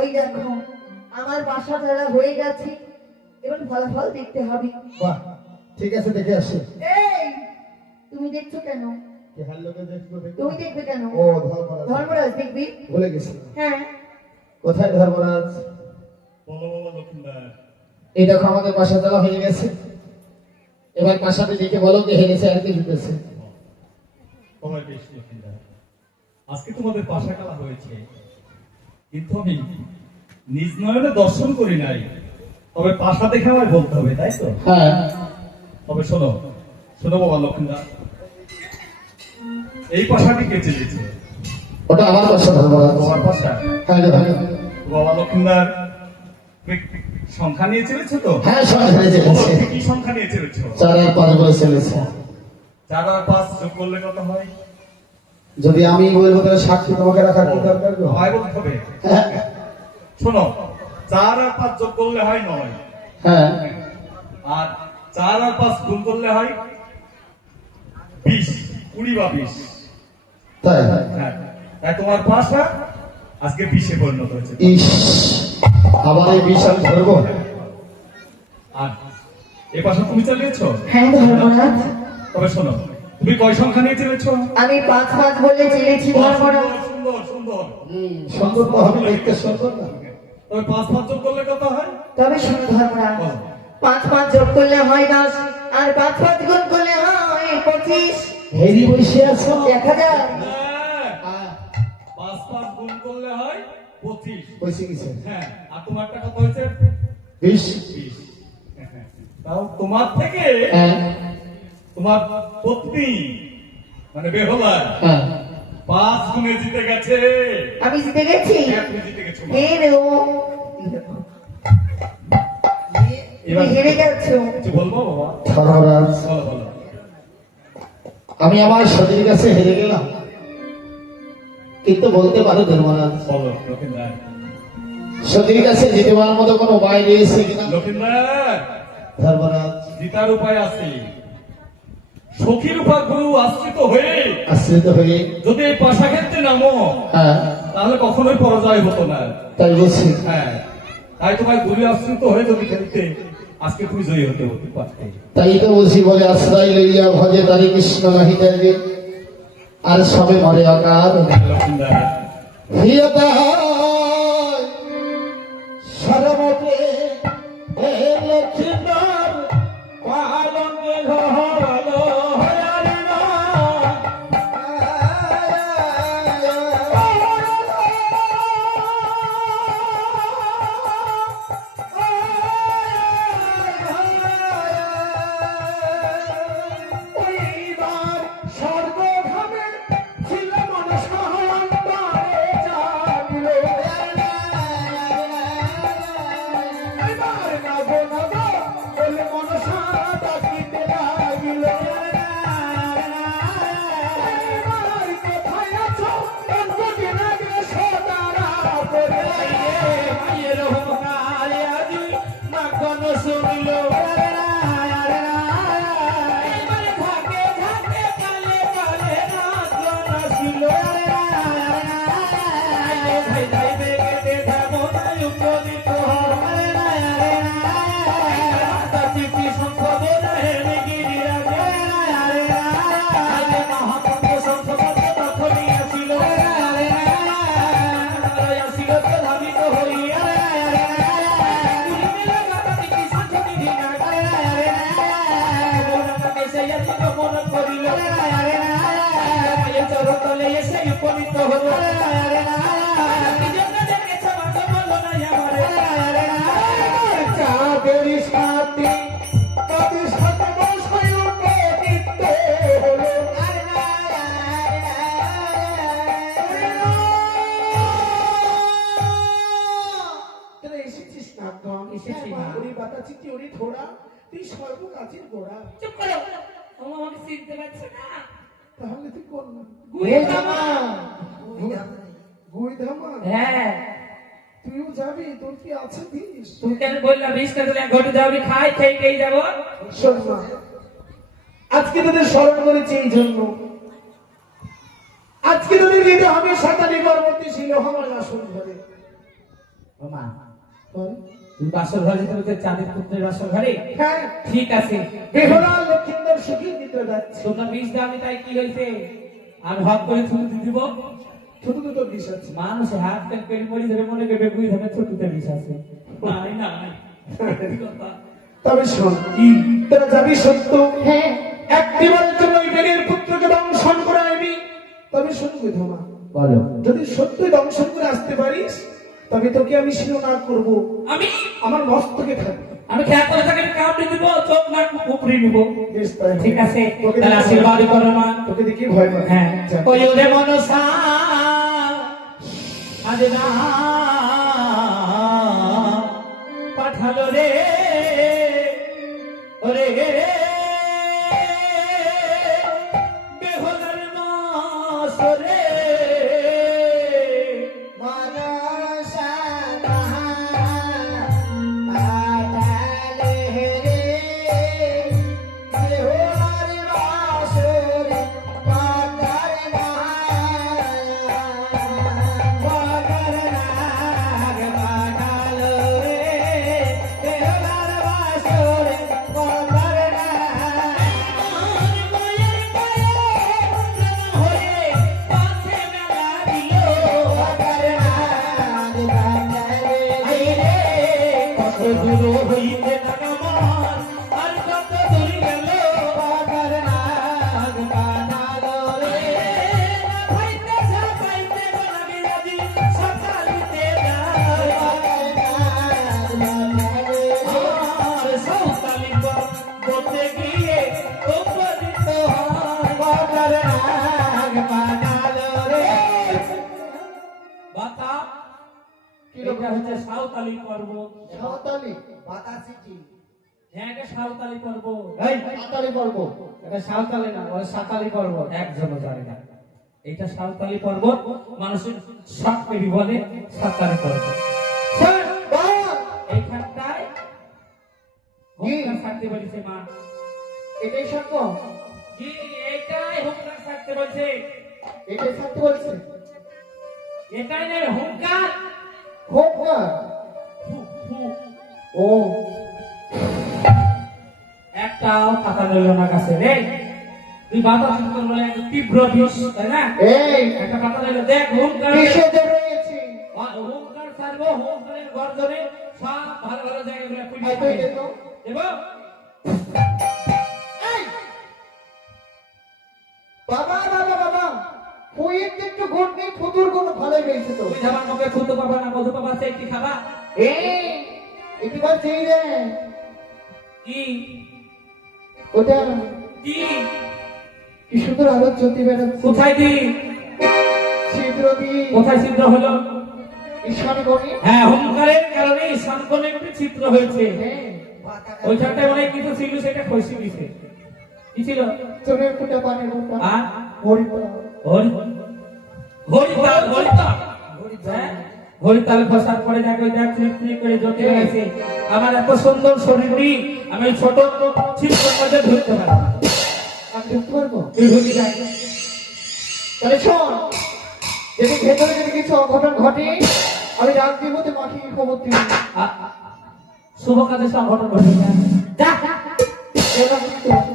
ওই দেখো আমার বাসা ছাড়া হয়ে গেছে, এবার ফলাফল দেখতে হবে। বাহ, ঠিক আছে, দেখে আসি। এই তুমি দেখছো কেন? তুমি দেখবে কেন? ও ধর্মরাজ। ধর্মরাজ দেখবি? ভুলে গেছি। হ্যাঁ। কোথায় ধর্মরাজ? বলো বাবা লক্ষ্মীন্দর। এই দেখো আমাদের বাসা চালা হয়ে গেছে, এবার বাসাতে দেখে বলো কে হেরেছে আর কে জিতেছে। সবাই বেশ লক্ষ্মীন্দর, আজকে তোমাদের পাশা খেলা হয়েছে, কিন্তু আমি নিজ নয়নে দর্শন করি নাই, তবে পাশা দেখে আমায় বলতে হবে, তাই তো? হ্যাঁ। তবে শোনো শোনো বাবা লক্ষ্মীন্দর, এই পাশাটি কে চেয়েছে? ওটা আমার বাসা ধর্মরাজ। তোমার পাশা? হ্যাঁ রে ভাই। বাবা লক্ষ্মীন্দর, তুমি সংখ্যা নিয়ে চেয়েছো তো? হ্যাঁ, সংখ্যা নিয়ে চেয়েছে। বলো, তুমি কি সংখ্যা নিয়ে চেয়েছো? 4 আর 5 বলে চলেছে। 4 আর 5 যোগ করলে কত হয়? যদি আমি বলবো তাহলে সাক্ষী তোমাকে রাখার কি দরকার গো? আমায় বলতে হবে। হ্যাঁ। শোনো, 4 আর 5 যোগ করলে হয় 9, হ্যাঁ। আর 4 আর 5 গুণ করলে হয় 20, 20 বা 20। তাই? হ্যাঁ, তাই তোমার পাশা আজকে 20-এ পরিণত হয়েছে। ইস, আবার এই বিষ আমি ধরবো? আর এ পাশা তুমি চালিয়েছো? হ্যাঁ ধর্মরাজ। তবে শোনো, তুমি কয় সংখ্যা নিয়ে চেয়েছো? আমি 5 বলে চেয়েছি ধর্মরাজ। সুন্দর সুন্দর। সুন্দর তো হবে, দেখতে সুন্দর না? তবে 5 যোগ করলে কত হয়? তবে শোনো ধর্মরাজ, বলো। 5 যোগ করলে হয় 10, আর 5 গুণ করলে হয় 25। হেরি বসে আছো? 1000। হ্যাঁ, 5 গুণ করলে হয় 25। বসে গেছে। হ্যাঁ, আর তোমারটা কত হয়েছে? 20। 20। তাও তোমার থেকে হ্যাঁ। তোমার পত্নী মানে বেহুলা হ্যাঁ। 5 গুণে জিতে গেছে। আমি জিতে গেছি? হ্যাঁ, তুমি জিতে গেছো। হে রে ও, এবার তুমি হেরে গেছো। কিছু বলবো বাবা? ধর্মরাজ, বলো বলো। আমি আমার সতীর কাছে হেরে গেলাম, কিন্তু বলতে পারো ধর্মরাজ, বলো লক্ষিন্দর। সতীর কাছে যেতে পারার মতো কোনো উপায় রয়েছে কিনা? লক্ষিন্দর, ধর্মরাজ, জিতার উপায় আছে। সখীর উপর গুরু আশ্রিত হয়ে আশ্রিত হয়ে। যদি এই পাশা ক্ষেত্রে নামো, হ্যাঁ, তাহলে কখনোই পরাজয় হতো না। তাই বলছি। হ্যাঁ, তাই তোমার গুরু আশ্রিত হয়ে যদি খেলতে, আজকে তুমি জয়ী হতে পারতে। তাই তো বলছি, বলে আশ্রয় লইয়া ভজে তারি কৃষ্ণ নাহি তারি, আর সবে মরে আকার। লক্ষিন্দর, হিয়তা সরমতে হে লক্ষ্মীন্দর, পালঙ্গে ঘর হয়ারি না। এইবার স্বর্গধামে ছিল মনসা অন্তরে জাগিল। এবার নাগো নাগো বলে মনসা ডাকিতে লাগিল। এবার কোথায় আছো অন্তদিন আগে সদারা করে, মায়ের হোকারে আজি না কোন শুনিল। চরতলে এসে উপনীত হলো। চাঁদের সাথে তাদের সাথে বসাই উপনীত হলো। তোরা এসেছিস না? এসেছি না। ওরে বাতাচি কি ওরে থোড়া, তুই সর্বকাছের গোড়া। চুপ করো, আমাকে চিনতে পারছো না? তাহলে তুই কোন? গুইধামা। গুইধামা? হ্যাঁ। তুইও যাবি? তোর কি আছে দিস? তুমি কেন বললা 20 টাকা করে ঘটে দাও, আমি খাই খেয়ে যাবো। শোন মা, আজকে তোদের স্মরণ করেছি এই জন্য, আজকে তোদের হৃদয়ে আমি শতানি পরবর্তী ছিল আমার আসন ধরে। ও মা, বল। তুই বাসর ঘরে যেতে হচ্ছে চাঁদের পুত্রের বাসর ঘরে? হ্যাঁ, ঠিক আছে, বেহুলা লক্ষিন্দর সুখী দিতে যাচ্ছে। তোমরা বিষ দামি তাই কি হয়েছে? আমি হক করে ছুটি দিব। ছোট ছোট বিষ আছে। মানুষ হাত পেন পেন মরি ধরে মনে করবে বুঝি ধরে ছুটিতে বিষ আছে। নাই না তবে শোন, কি তোরা যাবি সত্য, হ্যাঁ একটিবারের জন্য ওই বেনের পুত্রকে দংশন করে আনবি। তবে শোন বিধবা, বলো। যদি সত্যি দংশন করে আসতে পারিস তবে তোকে আমি শিরোনার করব, আমি আমার মস্তকে থাকবে। আমি খেয়াল করে তাকে কামড়ে দিব, চোখ নাক উপরে নিব। বেশ তাই হবে। ঠিক আছে, তোকে তাহলে দেখে আশীর্বাদ করো মা। তোকে দেখে ভয় পাই। হ্যাঁ, যা। ওই ওরে মনসা আজ না পাঠালো রে, ওরে বেহুলার মাসরে মনসা পাঠালে রে দেহর বাসরে পাতার না বাগার নাগ পাঠালো রে, বেহুলার মাসরে পাতার না। মায়ের পায়ে হয়ে পথে মেলা দিল, কত দূর হইতে নাগামার, আর কত দূর গেল বাগার নাগ পাঠালো রে। ভাইতে ঝাপাইতে গোলাপি রাজি সকালিতে যায়, আর সৌতালি বলতে গিয়ে উপদিত হয় বাগার নাগ পাঠালো রে। বাতা এটা হচ্ছে সাঁওতালি পর্বত। সাঁওতালি, বাতাসি কি হ্যাঁ, এটা সাঁওতালি পর্বত। এই সাঁওতালি পর্ব। এটা সাঁওতালি না, ওটা সাঁওতালি পর্বত। একজনও জানে না এটা সাঁওতালি পর্বত। মানুষের সাত পেরি বলে সাঁওতালি পর্বত। শোন, বল, এইখানটায় হুঙ্কার ছাড়তে বলেছে মা। এটাই সত্য, কি এইটাই হুঙ্কার ছাড়তে বলছে? এটাই সত্য বলছে। এটাই নয় হুঙ্কার। হোক না। ফু, ফু। ও একটাও পাতা রইল না গাছে রে। তুই বাবা চিন্তা বলে একটা তীব্র বিষ, তাই না? এই একটা পাতা রইল, দেখ হুঙ্কার। কিসেতে রয়েছে? হুঙ্কার ছাড়বো, হুঙ্কারের গর্জনে সব ভালো ভালো জায়গাগুলো পুড়িয়ে আই তুই খাবে। দেখো। দেবো? এই বাবা বাবা বাবা, ফুয়ের যে একটু ঘুট নেই, ফুতুর কোনো ভালোই হয়েছে তো। তুই আমার মুখে ফুটো পাবা না মধু পাবা, সেই কি খাবা? এই এটি বলছে এই রে, কি ওটা কি কি সুন্দর আলো জ্যোতি বেড়াচ্ছে। কোথায় দি? ছিদ্র দিয়ে কোথায় ছিদ্র হলো? ঈশান গণে। হ্যাঁ, হুঙ্কারের কারণে সানকনে একটি চিত্র হয়েছে। হ্যাঁ, ওইখানটায় অনেক কিছু ছিল, সেটা খসে গেছে। কি ছিল? চোখের ফুটা পানি বোটা আর হরিপা। হরিতাল, হরিতাল। হ্যাঁ, হরিতাল খসার পরে দেখো দেখ চিক করে জ্যোতি বেড়াইছে। আমার এত সুন্দর শরীর নেই, আমি ওই ছোট ছিদ্রের মধ্যে ধরতে পারবো না। আমি ঢুকতে পারবো? তুই ঢুকে যাই। তাহলে শোন, যদি ভেতরে যদি কিছু অঘটন ঘটে আমি রাত্রি মধ্যে মাকে খবর দিব। শুভ কাজে সব ঘটনা ঘটে যায়। যা এবার বুঝতে পারবো।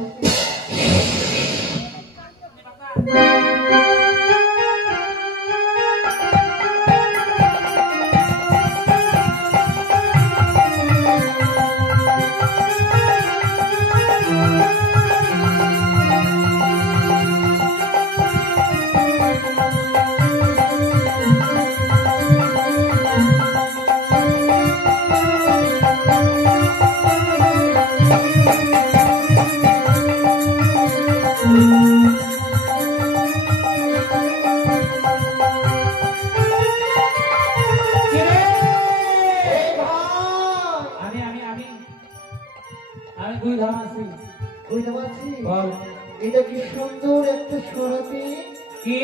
আমি দুই ধাম আছি। বুঝতে পারছি? বল এটা কি সুন্দর একটা সরাতে কি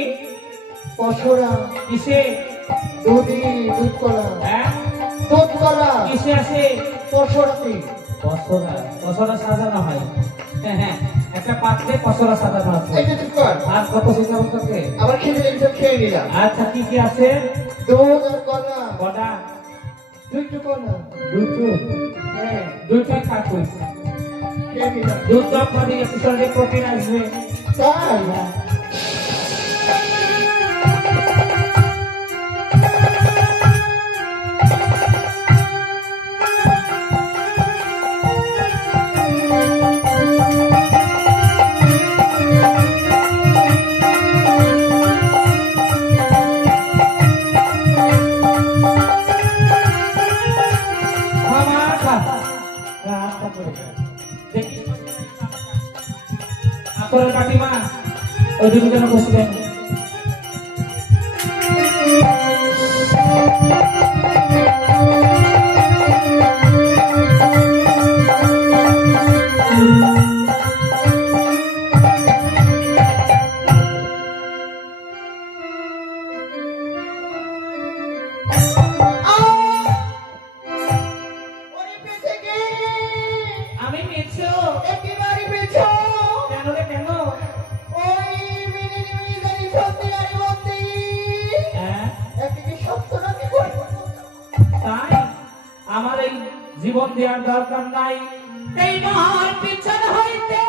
পশরা, কিসে? দুধ কলা, হ্যাঁ, দুধ কলা কিসে আছে? পশরাতে। পসরা, পসরা সাজানো হয়। হ্যাঁ হ্যাঁ, একটা পাত্রে পসরা সাজানো আছে। এই যে চুপ কর, আর কত সিস্টেম করতে? আবার খেতে লেগেছে খেয়ে নিলাম। আচ্ছা, কি কি আছে? দুধ আর কলা, কটা? দুইটু কর না। দুটো হ্যাঁ, দুটো থাকুন খেয়ে নিলাম। দুধ খালি একটু শরীরে প্রোটিন আসবে তাই? খাওয়া খা রাস্তা করে দেখি আপনার কাকিমা ওই দুটো যেন বসে দেন ওরে পেছে কে? আমি মিছো একেবারে পেছো। কেন রে কেন ওই মিনিট মিনিট সত্যিকারের মধ্যে হ্যাঁ একটা কি সত্য নাকি বল? তাই আমার এই জীবন দেওয়ার দরকার নাই এই মহার পিছন হইতে